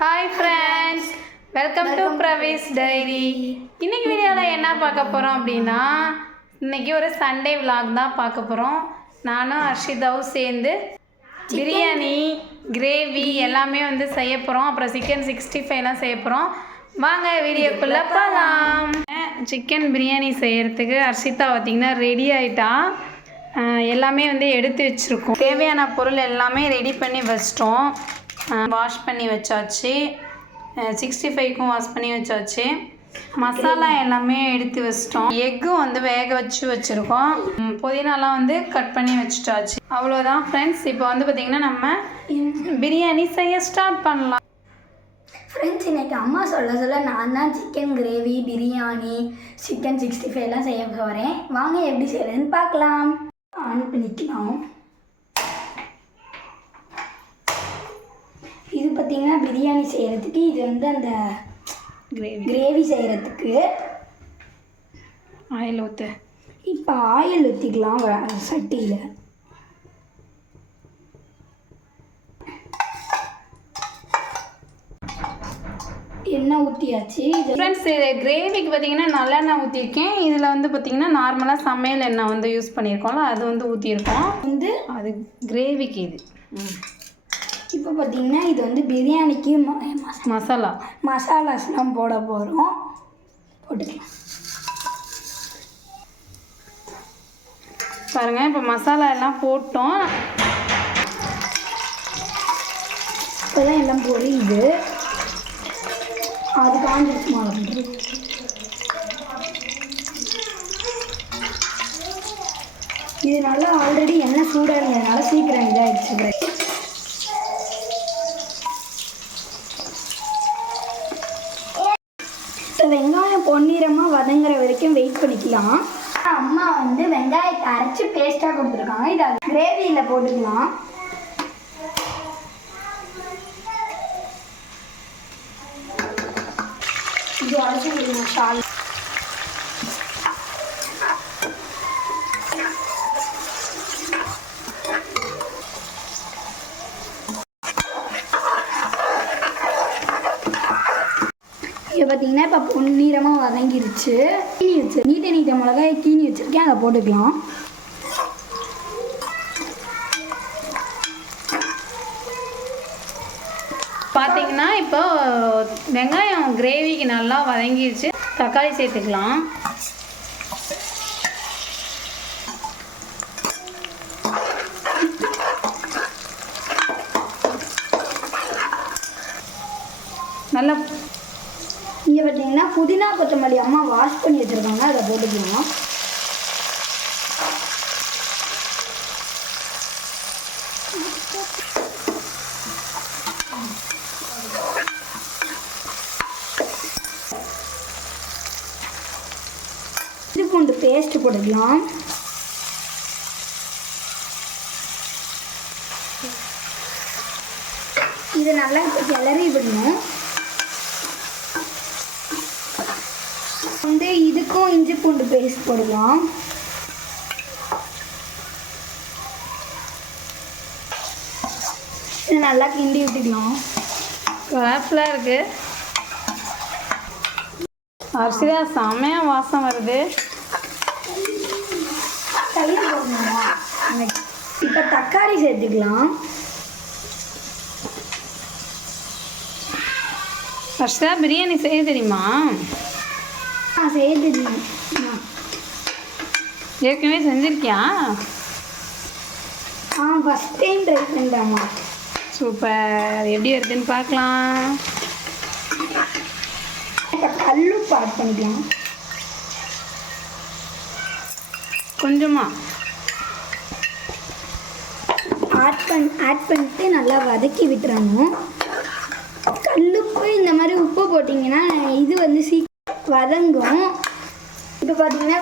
Hi friends welcome to Pravesh diary இன்னைக்கு வீடியோவில் என்ன பார்க்க போகிறோம் அப்படின்னா இன்னைக்கு ஒரு சண்டே vlog தான் பார்க்க போகிறோம் நானும் ஹர்ஷிதாவும் சேர்ந்து பிரியாணி கிரேவி எல்லாமே வந்து செய்ய போகிறோம் அப்புறம் சிக்கன் சிக்ஸ்டி ஃபைவ்லாம் செய்ய போகிறோம் வாங்க வீடியோக்குள்ளே போகலாம் சிக்கன் பிரியாணி செய்யறதுக்கு ஹர்ஷிதா பார்த்திங்கன்னா ரெடி ஆயிட்டா. அஹ் எல்லாமே வந்து எடுத்து வச்சுருக்கோம். தேவையான பொருள் எல்லாமே ரெடி பண்ணி வச்சிட்டோம். வாஷ் பண்ணி வச்சாச்சு. சிக்ஸ்டி ஃபைவ்க்கும் வாஷ் பண்ணி வச்சாச்சு. மசாலா எல்லாமே எடுத்து வச்சிட்டோம். எக்கு வந்து வேக வச்சு வச்சுருக்கோம். புதினாலாம் வந்து கட் பண்ணி வச்சுட்டாச்சு. அவ்வளோதான் ஃப்ரெண்ட்ஸ் இப்போ வந்து பார்த்திங்கன்னா நம்ம பிரியாணி செய்ய ஸ்டார்ட் பண்ணலாம். ஃப்ரெண்ட்ஸ் இன்னைக்கு அம்மா சொல்ல சொல்ல நான் தான் chicken gravy biryani chicken sixty ஃபைவ்லாம் செய்ய போகிறேன் வாங்க எப்படி செய்யறதுன்னு பார்க்கலாம். ஆன் பண்ணிக்கலாம் இது பார்த்தீங்கன்னா பிரியாணி செய்கிறதுக்கு இது வந்து அந்த கிரேவி கிரேவி செய்கிறதுக்கு ஆயில் ஊற்று இப்போ ஆயில் ஊற்றிக்கலாம் சட்டியில். எண்ணெய் ஊற்றியாச்சு ஃப்ரெண்ட்ஸ் இது கிரேவிக்கு பார்த்தீங்கன்னா நல்லெண்ணெய் ஊற்றிருக்கேன் இதில் வந்து பார்த்தீங்கன்னா நார்மலாக சமையல் எண்ணெய் வந்து யூஸ் பண்ணியிருக்கோம்ல அது வந்து ஊற்றிருக்கோம் வந்து அது கிரேவிக்கு இது. ம். இப்போ பார்த்தீங்கன்னா இது வந்து பிரியாணிக்கு மசாலா. மசாலாஸ்லாம் போட போகிறோம் போட்டுக்கலாம். பாருங்கள் இப்போ மசாலா எல்லாம் போட்டோம். இப்போதான் எல்லாம் பொரியுது. அது பண்ணுறது இது நல்லா ஆல்ரெடி எண்ணெய் சூடாக இருந்ததுனால சீக்கிரம் இதாகிடுச்சு bread. இப்போ வெங்காயம் பொன்னிறமாக வதங்குற வரைக்கும் பண்ணிக்கலாம். அம்மா வந்து வெங்காயத்தை அரைச்சி பேஸ்ட்டாக கொடுத்துருக்காங்க. இதை கிரேவியில் போட்டுக்கலாம். இது உடச்சி விடுங்க ஷால் பார்த்தீங்கன்னா இப்போ பொன்னிறமாக வதங்கிருச்சு. தீனி மிளகாய் தீனி வச்சுருக்கேன் அதை போட்டுக்கலாம். பார்த்தீங்கன்னா இப்போ வெங்காயம் கிரேவிக்கு நல்லா வதங்கிடுச்சு தக்காளி சேர்த்துக்கலாம். நல்லா பார்த்தீங்கன்னா புதினா கொத்தமல்லி அம்மா வாஷ் பண்ணி வச்சுருக்காங்க. அதை போட்டுக்கலாம் இது பூண்டு பேஸ்ட் போட்டுக்கலாம். இதை நல்லா இப்போ கிளறி விடணும். இதுக்கும் இஞ்சி பூண்டு பேஸ்ட் போடலாம். இது நல்லா கிண்டி விட்டுக்கலாம். கலர்ஃபுல்லாக இருக்குது அரிசிதா செமையாக வாசம் வருது. தயிர் போடணுமா? இப்போ தக்காளி சேர்த்துக்கலாம். ஃபர்ஸ்ட்டாக பிரியாணி செய்ய தெரியுமா? ஆ சேர்த்து ஏற்கனவே செஞ்சுருக்கியா? ஆ ஃபஸ்ட் டைம் ட்ரை பண்ணுறேம்மா சூப்பர். எப்படி வருதுன்னு பார்க்கலாம். கல்லுப்பு ஆட் பண்ணிக்கலாம். கொஞ்சமாக ஆட் பண் ஆட் பண்ணிட்டு நல்லா வதக்கி விட்டுறணும். கல்லுப்பு இந்த மாதிரி உப்பு போட்டிங்கன்னா இது வந்து சீ வதங்கும் இப்போ பார்த்தீங்கன்னா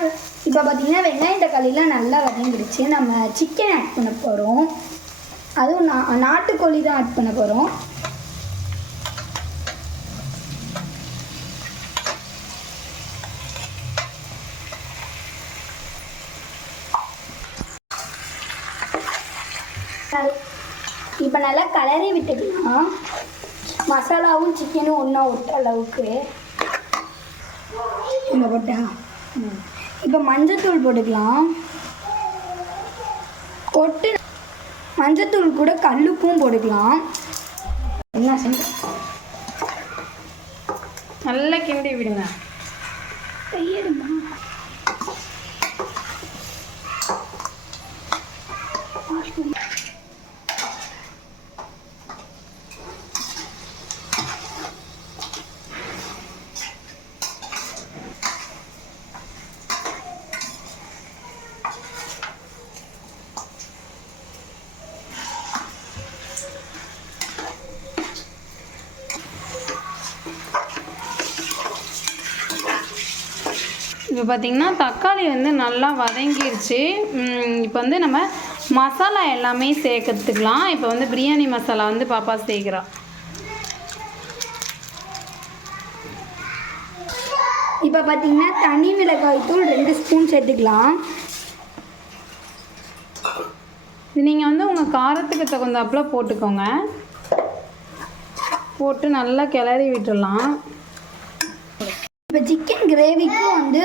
இப்போ பார்த்தீங்கன்னா வெங்காயம் தக்காளிலாம் நல்லா வதங்கிடுச்சு. நம்ம சிக்கன் ஆட் பண்ண போகிறோம் அதுவும் நா நாட்டுக்கோழி தான் ஆட் பண்ண போகிறோம் இப்போ நல்லா கலரி விட்டுக்கலாம் மசாலாவும் சிக்கனும் ஒன்றா ஒட்ட அளவுக்கு இந்த போட்டா. இப்போ மஞ்சத்தூள் போட்டுக்கலாம். கொட்டு மஞ்சத்தூள் கூட கல்லுப்பும் போட்டுக்கலாம். என்ன செஞ்சு நல்லா கிண்டி விடுங்க. கையெடுமா? இப்போ பார்த்தீங்கன்னா தக்காளி வந்து நல்லா வதங்கிருச்சு. இப்போ வந்து நம்ம மசாலா எல்லாமே சேர்க்கறதுக்கலாம். இப்போ வந்து பிரியாணி மசாலா வந்து பாப்பா சேர்க்குறா இப்போ பார்த்தீங்கன்னா தனி மிளகாய் தூள் ரெண்டு ஸ்பூன் சேர்த்துக்கலாம். இது நீங்கள் வந்து உங்கள் காரத்துக்கு தகுந்தாப்புல போட்டுக்கோங்க. போட்டு நல்லா கிளறி விட்டுடலாம். இப்போ சிக்கன் கிரேவிக்கும் வந்து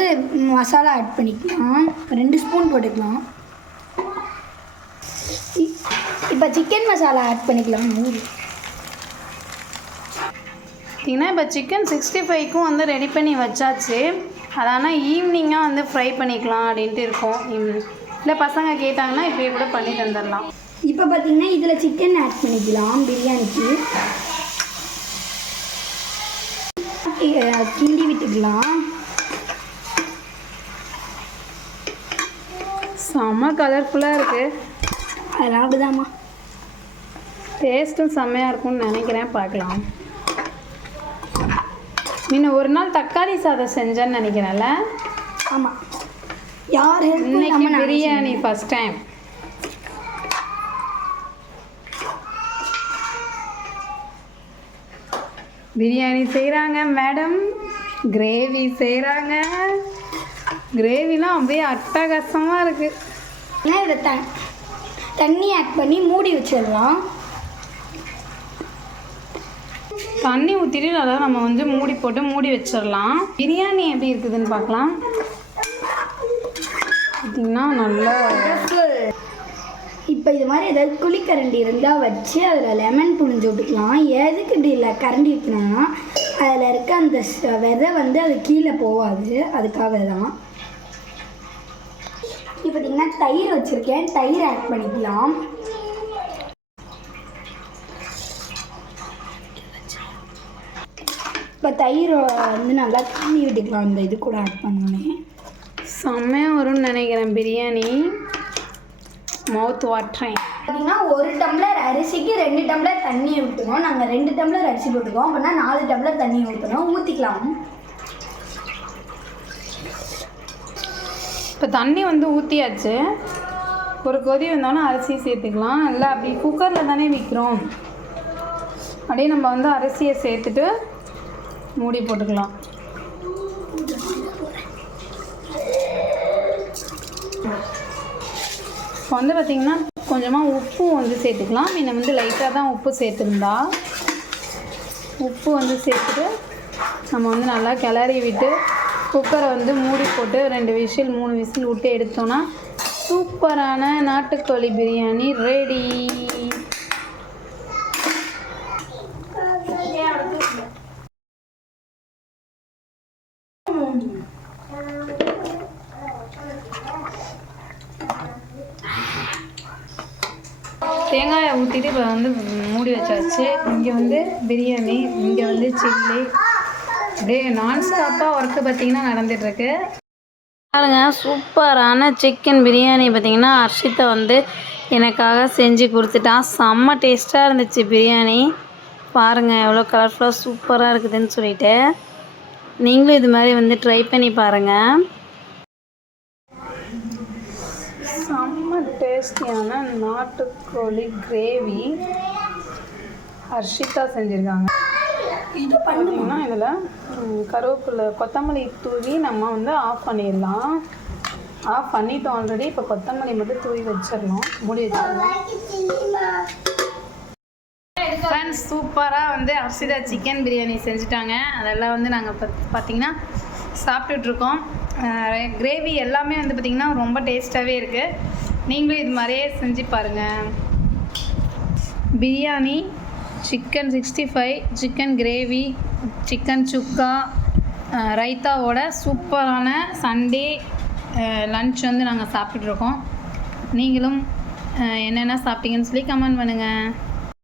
மசாலா ஆட் பண்ணிக்கலாம். ரெண்டு ஸ்பூன் போட்டுக்கலாம். இப்போ சிக்கன் மசாலா ஆட் பண்ணிக்கலாம். பார்த்தீங்கன்னா இப்போ சிக்கன் சிக்ஸ்டி ஃபைவ்க்கும் வந்து ரெடி பண்ணி வச்சாச்சு. அதனால் ஈவினிங்காக வந்து ஃப்ரை பண்ணிக்கலாம் அப்படின்ட்டு இருக்கோம். இல்லை பசங்க கேட்டாங்கன்னா இப்படியே கூட பண்ணி தந்துடலாம் இப்போ பார்த்தீங்கன்னா இதில் சிக்கன் ஆட் பண்ணிக்கலாம் பிரியாணிக்கு. கிண்டி விட்டுக்கலாம். செம்ம கலர்ஃபுல்லாக இருக்குது அதெல்லாம் அப்படிதாம்மா டேஸ்ட்டும் செம்மையாக இருக்கும்னு நினைக்கிறேன் பார்க்கலாம். முன்ன ஒரு நாள் தக்காளி சாதம் செஞ்சேன்னு நினைக்கிறேன்ல? ஆமாம் யார் இன்னைக்கு பிரியாணி ஃபஸ்ட் டைம் பிரியாணி செய்கிறாங்க மேடம் கிரேவி செய்கிறாங்க கிரேவிலாம் அப்படியே அட்டகாசமாக இருக்குது இதில் த தண்ணி ஆட் பண்ணி மூடி வச்சிடலாம். தண்ணி ஊற்றிட்டு நல்லா நம்ம வந்து மூடி போட்டு மூடி வச்சிடலாம். பிரியாணி எப்படி இருக்குதுன்னு பார்க்கலாம். பார்த்தீங்கன்னா நல்லா இது மாதிரி ஏதாவது குழிக்கரண்டி இருந்தால் வச்சு அதில் லெமன் புழிஞ்சு விட்டுக்கலாம். எதுக்கு இப்படி இல்லை? கரண்டி வைக்கணும்னா அதில் இருக்க அந்த விதை வந்து அது கீழே போகாது. அதுக்காக தான் இப்போ பார்த்தீங்கன்னா தயிர் வச்சுருக்கேன். தயிர் ஆட் பண்ணிக்கலாம். இப்போ தயிர் வந்து நல்லா தண்ணி விட்டுக்கலாம். அந்த இது கூட ஆட் பண்ணோன்னே செம்மையாக வரும்னு நினைக்கிறேன். பிரியாணி. மவுத் வாட்டரிங் பார்த்தீங்கன்னா ஒரு டம்ளர் அரிசிக்கு ரெண்டு டம்ளர் தண்ணி ஊற்றணும் நாங்கள் ரெண்டு டம்ளர் அரிசி போட்டுக்கோம் அப்படின்னா நாலு டம்ளர் தண்ணி ஊற்றணும் ஊற்றிக்கலாம் இப்போ தண்ணி வந்து ஊற்றியாச்சு ஒரு கொதி வந்தோன்னே அரிசி சேர்த்துக்கலாம். இல்லை அப்படி குக்கரில் தானே விற்கிறோம் அப்படியே நம்ம வந்து அரிசியை சேர்த்துட்டு மூடி போட்டுக்கலாம். இப்போ வந்து பார்த்திங்கன்னா கொஞ்சமாக உப்பும் வந்து சேர்த்துக்கலாம். முன்ன வந்து லைட்டாக தான் உப்பு சேர்த்துருந்தா. உப்பு வந்து சேர்த்துட்டு நம்ம வந்து நல்லா கிளறி விட்டு குக்கரை வந்து மூடி போட்டு ரெண்டு விசில் மூணு விசில் விட்டு எடுத்தோன்னா சூப்பரான நாட்டுக்கோழி பிரியாணி ரெடி தேங்காயை ஊற்றிட்டு இப்போ வந்து மூடி வச்சாச்சு. இங்கே வந்து பிரியாணி இங்கே வந்து சில்லி. அப்படியே நான் ஸ்டாப்பாக ஒர்க்கு பார்த்தீங்கன்னா நடந்துகிட்ருக்கு பாருங்க சூப்பரான சிக்கன் பிரியாணி பார்த்தீங்கன்னா அர்ஷித்தை வந்து எனக்காக செஞ்சு கொடுத்துட்டான் செம்ம டேஸ்ட்டாக இருந்துச்சு பிரியாணி. பாருங்கள் எவ்வளோ கலர்ஃபுல்லாக சூப்பராக இருக்குதுன்னு சொல்லிட்டு. நீங்களும் இது மாதிரி வந்து ட்ரை பண்ணி பாருங்கள் செம்ம டேஸ்டியான நாட்டுக்கோழி கிரேவி ஹர்ஷிதா செஞ்சுருக்காங்க. இது பார்த்தீங்கன்னா இதில் கருவேப்பிலை கொத்தமல்லி தூவி நம்ம வந்து ஆஃப் பண்ணிடலாம். ஆஃப் பண்ணிட்டோம் ஆல்ரெடி இப்போ கொத்தமல்லி மட்டும் தூவி வச்சிடலாம். மூடி வச்சிடலாம். ஃப்ரெண்ட்ஸ் சூப்பராக வந்து அர்ஷிதா சிக்கன் பிரியாணி செஞ்சுட்டாங்க. அதெல்லாம் வந்து நாங்கள் பார்த்தீங்கன்னா சாப்பிட்டுட்ருக்கோம் கிரேவி எல்லாமே வந்து பார்த்திங்கன்னா ரொம்ப டேஸ்ட்டாகவே இருக்குது நீங்களும் இது மாதிரியே செஞ்சு பாருங்கள் biryani chicken sixty five chicken gravy chicken chukka ரைத்தாவோட சூப்பரான சண்டே லன்ச் வந்து நாங்கள் சாப்பிட்ருக்கோம் நீங்களும் என்னென்ன சாப்பிட்டீங்கன்னு சொல்லி கமெண்ட் பண்ணுங்கள்